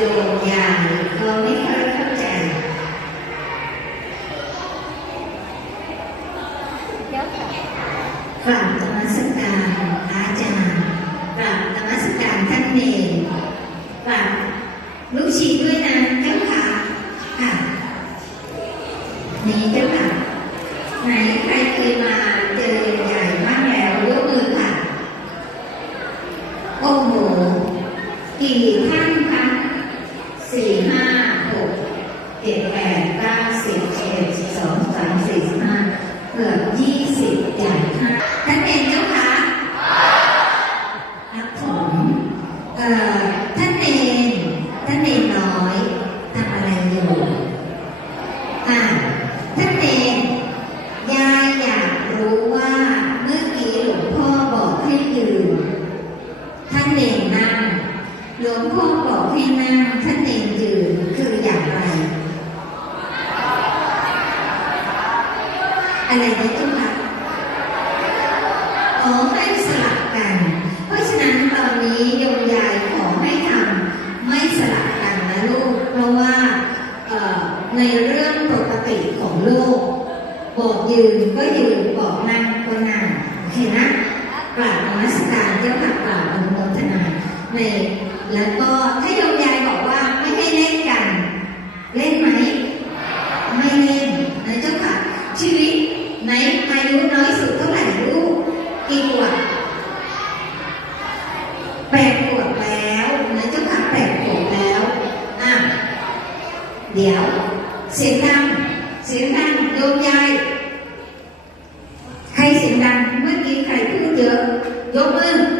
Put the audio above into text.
โยมยายเขาไม่ค่อยเข้าใจเดี๋ยวค่ะกราบนมัสการพระอาจารย์กราบนมัสการท่านเนรกราบลูกชีด้วยนะเจ้าค่ะค่ะ นี่เจ้าค่ะไหนใครเคยมาเจอใหญ่มากแล้วยกมือค่ะ โอ้โหกี่ท่านคะสี่ห้าหกเจ็ดแปดเก้าสิบสิบเอ็ดสิบสองสิบสามสี่สิบห้าเกือบยี่สิบใหญ่ค่ะท่านเองเจ้าคะครับผมเอ่อท่านเองท่านเองน้อยทำอะไรอยู่อ่าท่านเองยายอยากรู้ว่าเมื่อกี้หลวงพ่อบอกให้ยืนท่านเองนั่งหลวงพ่อบอกให้นั่งท่านเองยืนคือ อย่างไรอะไรนะเจ้าค่ะอ๋อให้สลับกัน เพราะฉะนั้นตอนนี้โยมยายขอให้ทำไม่สลับกันนะลูก เพราะว่าในเรื่องปกติของโลกบอกยืนก็ยืนบอกนั่งก็นั่งโอเคนะกราบนมัสการเจ้าค่ะกราบอนุโมทนาในแล้วก็ nãy hai đứa nói sự có là đứa Đi của Bẹp của béo, Nói chứ là bẹp của béo. À Đéo Xuyên đăng Xuyên đăng vô chai Hay xuyên đăng Mới kiếm khai cứ chưa Vô ơn